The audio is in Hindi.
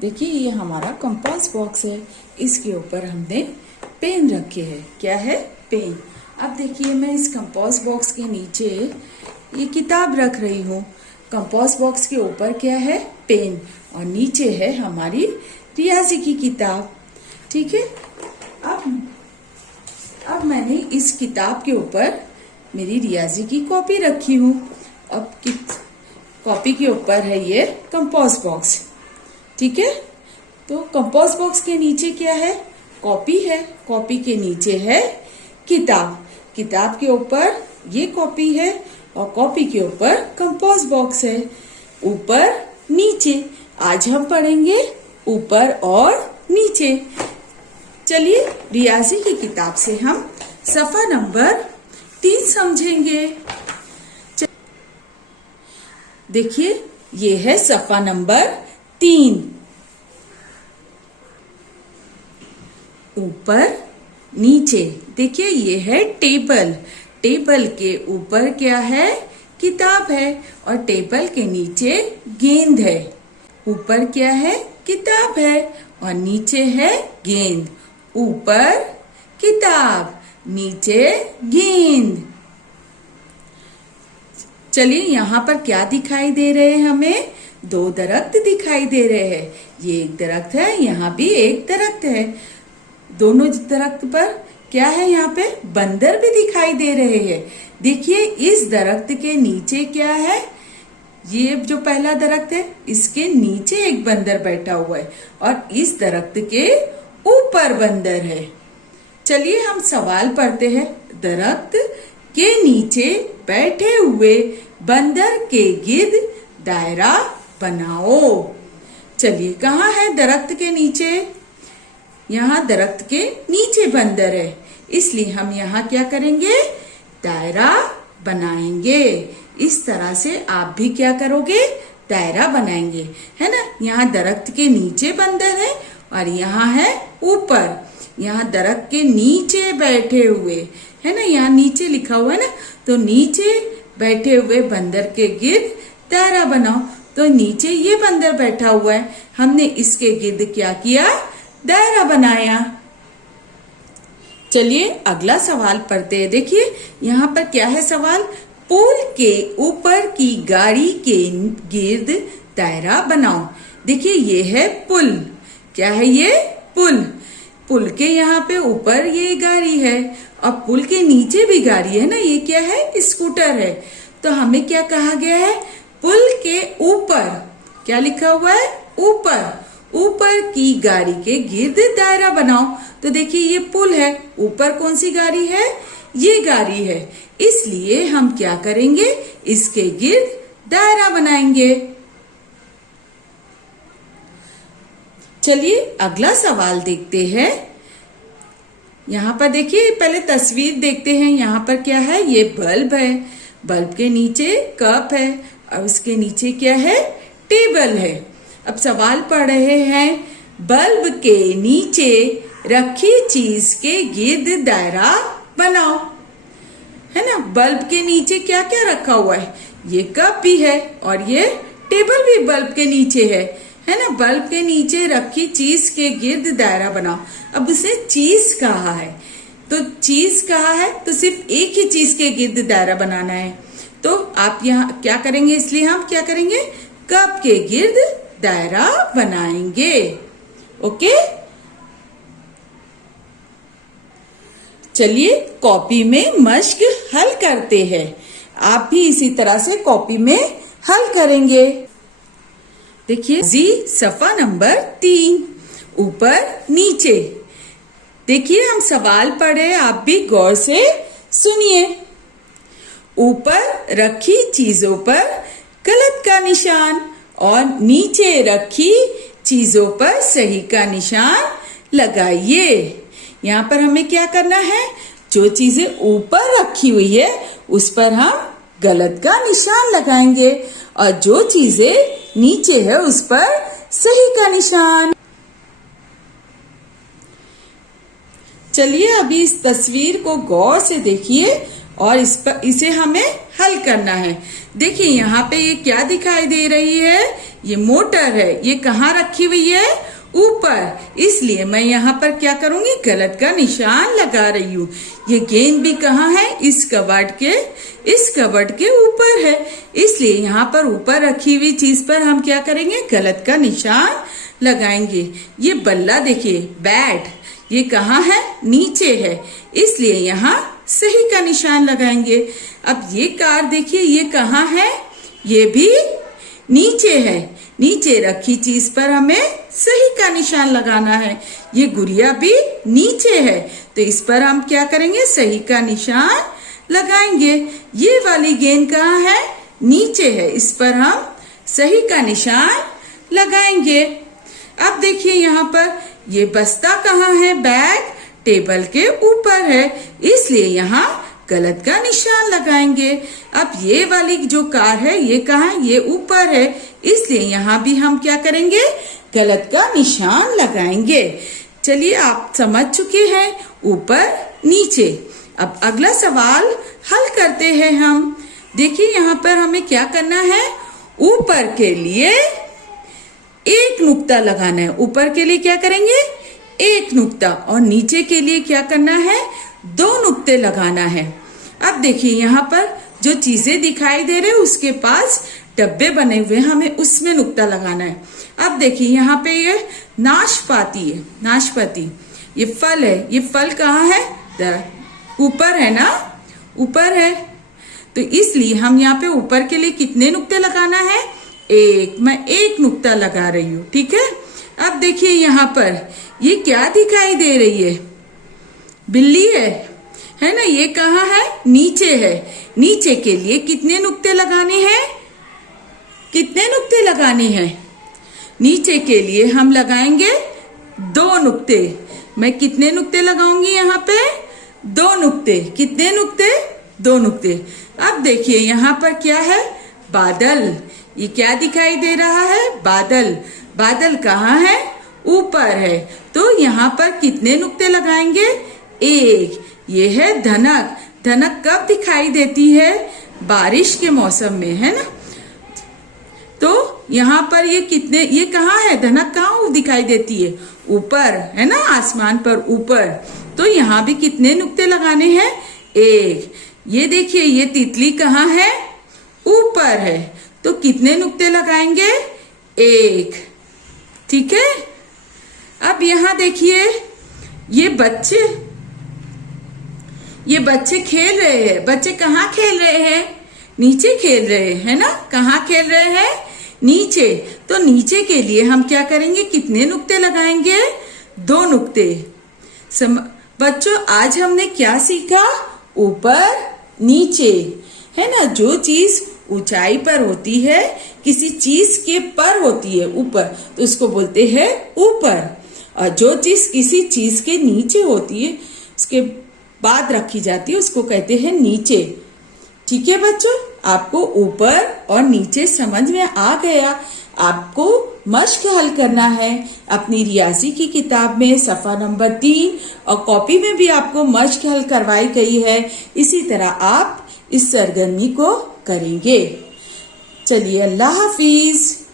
देखिए ये हमारा कंपास बॉक्स है। इसके ऊपर हमने पेन रखे हैं। क्या है? पेन। अब देखिए मैं इस कंपास बॉक्स के नीचे ये किताब रख रही हूँ। कंपास बॉक्स के ऊपर क्या है? पेन, और नीचे है हमारी रियाजी की किताब। ठीक है। अब मैंने इस किताब के ऊपर मेरी रियाजी की कॉपी रखी हूँ। अब कॉपी के ऊपर है ये कंपास बॉक्स। ठीक है। तो कंपास बॉक्स के नीचे क्या है? कॉपी है। कॉपी के नीचे है किताब। किताब के ऊपर ये कॉपी है और कॉपी के ऊपर कंपास बॉक्स है। ऊपर नीचे आज हम पढ़ेंगे ऊपर और नीचे। चलिए रियाजी की किताब से हम सफा नंबर 3 समझेंगे। देखिए ये है सफा नंबर 3। ऊपर नीचे। देखिए ये है टेबल। टेबल के ऊपर क्या है? किताब है और टेबल के नीचे गेंद है। ऊपर क्या है? किताब है और नीचे है गेंद। ऊपर किताब, नीचे गेंद। चलिए यहाँ पर क्या दिखाई दे रहे हैं? हमें 2 दरख्त दिखाई दे रहे हैं। ये एक दरख्त है, यहाँ भी एक दरख्त है। दोनों दरख्त पर क्या है? यहाँ पे बंदर भी दिखाई दे रहे हैं। देखिए इस दरख्त के नीचे क्या है? ये जो पहला दरख्त है इसके नीचे एक बंदर बैठा हुआ है और इस दरख्त के ऊपर बंदर है। चलिए हम सवाल पढ़ते हैं। दरख्त के नीचे बैठे हुए बंदर के गिर्द दायरा बनाओ। चलिए कहाँ है दरख्त के नीचे? यहाँ दरख्त के नीचे बंदर है, इसलिए हम यहाँ क्या करेंगे? दायरा बनाएंगे। इस तरह से आप भी क्या करोगे? दायरा बनाएंगे, है ना। यहाँ दरख्त के नीचे बंदर है और यहाँ है ऊपर। यहाँ दरख्त के नीचे बैठे हुए, है ना, यहाँ नीचे लिखा हुआ है ना, तो नीचे बैठे हुए बंदर के गिर्द दायरा बनाओ। तो नीचे ये बंदर बैठा हुआ है, हमने इसके गिर्द क्या किया? दायरा बनाया। चलिए अगला सवाल पढ़ते हैं। देखिए यहाँ पर क्या है सवाल? पुल के ऊपर की गाड़ी के गिर्द दायरा बनाओ। देखिए ये है पुल। क्या है ये? पुल। पुल के यहाँ पे ऊपर ये गाड़ी है और पुल के नीचे भी गाड़ी है ना। ये क्या है? स्कूटर है। तो हमें क्या कहा गया है? पुल के ऊपर क्या लिखा हुआ है? ऊपर। ऊपर की गाड़ी के गिर्द दायरा बनाओ। तो देखिए ये पुल है, ऊपर कौन सी गाड़ी है? ये गाड़ी है, इसलिए हम क्या करेंगे? इसके गिर्द दायरा बनाएंगे। चलिए अगला सवाल देखते हैं। यहाँ पर देखिए पहले तस्वीर देखते हैं। यहाँ पर क्या है? ये बल्ब है। बल्ब के नीचे कप है और उसके नीचे क्या है? टेबल है। अब सवाल पढ़ रहे हैं। बल्ब के नीचे रखी चीज के गिर्द दायरा बनाओ, है ना। बल्ब के नीचे क्या क्या रखा हुआ है? ये कप भी है और ये टेबल भी बल्ब के नीचे है ना। बल्ब के नीचे रखी चीज के गिर्द दायरा बनाओ। अब उसे चीज कहा है, तो चीज कहा है तो सिर्फ एक ही चीज के गिर्द दायरा बनाना है। तो आप यहाँ क्या करेंगे? इसलिए हम क्या करेंगे? कप के गिर्द दायरा बनाएंगे। ओके। चलिए कॉपी में मश्क हल करते हैं। आप भी इसी तरह से कॉपी में हल करेंगे। देखिए जी सफा नंबर 3 ऊपर नीचे। देखिए हम सवाल पढ़े, आप भी गौर से सुनिए। ऊपर रखी चीजों पर गलत का निशान और नीचे रखी चीजों पर सही का निशान लगाइए। यहाँ पर हमें क्या करना है? जो चीजें ऊपर रखी हुई है उस पर हम गलत का निशान लगाएंगे और जो चीजें नीचे है उस पर सही का निशान। चलिए अभी इस तस्वीर को गौर से देखिए और इसे हमें हल करना है। देखिए यहाँ पे ये क्या दिखाई दे रही है? ये मोटर है, ये कहाँ रखी हुई है? ऊपर। इसलिए मैं यहाँ पर क्या करूंगी? गलत का निशान लगा रही हूँ। ये गेंद भी कहाँ है? इस कबर्ड के ऊपर है। इसलिए यहाँ पर ऊपर रखी हुई चीज पर हम क्या करेंगे? गलत का निशान लगाएंगे। ये बल्ला देखिए, बैट, ये कहाँ है? नीचे है। इसलिए यहाँ सही का निशान लगाएंगे। अब ये कार देखिए, ये कहाँ है? ये भी नीचे है। नीचे रखी चीज पर हमें सही का निशान लगाना है। ये गुड़िया भी नीचे है, तो इस पर हम क्या करेंगे? सही का निशान लगाएंगे। ये वाली गेंद कहाँ है? नीचे है, इस पर हम सही का निशान लगाएंगे। अब देखिए यहाँ पर ये बस्ता कहाँ है? बैग टेबल के ऊपर है, इसलिए यहाँ गलत का निशान लगाएंगे। अब ये वाली जो कार है, ये कहाँ है? ये ऊपर है, इसलिए यहाँ भी हम क्या करेंगे? गलत का निशान लगाएंगे। चलिए, आप समझ चुके हैं ऊपर नीचे। अब अगला सवाल हल करते हैं हम। देखिए यहाँ पर हमें क्या करना है? ऊपर के लिए एक नुक्ता लगाना है। ऊपर के लिए क्या करेंगे? एक नुक्ता। और नीचे के लिए क्या करना है? 2 नुक्ते लगाना है। अब देखिए यहाँ पर जो चीजें दिखाई दे रहे हैं उसके पास डब्बे बने हुए, हमें उसमें नुक्ता लगाना है। अब देखिए यहाँ पे ये नाशपाती है, नाशपाती, ये फल है। ये फल कहाँ है? ऊपर है ना? ऊपर है, तो इसलिए हम यहाँ पे ऊपर के लिए कितने नुक्ते लगाना है? एक। मैं एक नुक्ता लगा रही हूँ, ठीक है। अब देखिए यहाँ पर ये क्या दिखाई दे रही है? बिल्ली है ना? ये कहाँ है? नीचे है। नीचे के लिए कितने नुक्ते लगाने हैं? कितने नुक्ते लगाने हैं? नीचे के लिए हम लगाएंगे 2 नुक्ते। मैं कितने नुक्ते लगाऊंगी यहाँ पे? 2 नुक्ते। कितने नुक्ते? 2 नुक्ते। अब देखिए यहाँ पर क्या है? बादल। ये क्या दिखाई दे रहा है? बादल। बादल कहाँ है? ऊपर है, तो यहाँ पर कितने नुक्ते लगाएंगे? 1। ये है धनक। धनक कब दिखाई देती है? बारिश के मौसम में, है ना? तो यहाँ पर ये कहाँ है? धनक कहाँ दिखाई देती है? ऊपर, है ना? आसमान पर ऊपर। तो यहाँ भी कितने नुक्ते लगाने हैं? 1। ये देखिए, ये तितली कहाँ है? ऊपर है, तो कितने नुक्ते लगाएंगे? 1। ठीक है। अब यहाँ देखिए, ये बच्चे खेल रहे हैं। बच्चे कहाँ खेल रहे हैं? नीचे खेल रहे हैं, है ना? कहाँ खेल रहे हैं? नीचे। तो नीचे के लिए हम क्या करेंगे? कितने नुक्ते लगाएंगे? 2 नुक्ते। बच्चों, आज हमने क्या सीखा? ऊपर नीचे, है ना? जो चीज ऊंचाई पर होती है, किसी चीज के पर होती है ऊपर, तो उसको बोलते हैं ऊपर। और जो चीज किसी चीज के नीचे होती है, उसके बाद रखी जाती है, उसको कहते हैं नीचे। ठीक है बच्चों, आपको ऊपर और नीचे समझ में आ गया। आपको मश्क हल करना है अपनी रियाजी की किताब में सफ़ा नंबर 3, और कॉपी में भी आपको मश्क हल करवाई गई है। इसी तरह आप इस सरगर्मी को करेंगे। चलिए, अल्लाह हाफिज।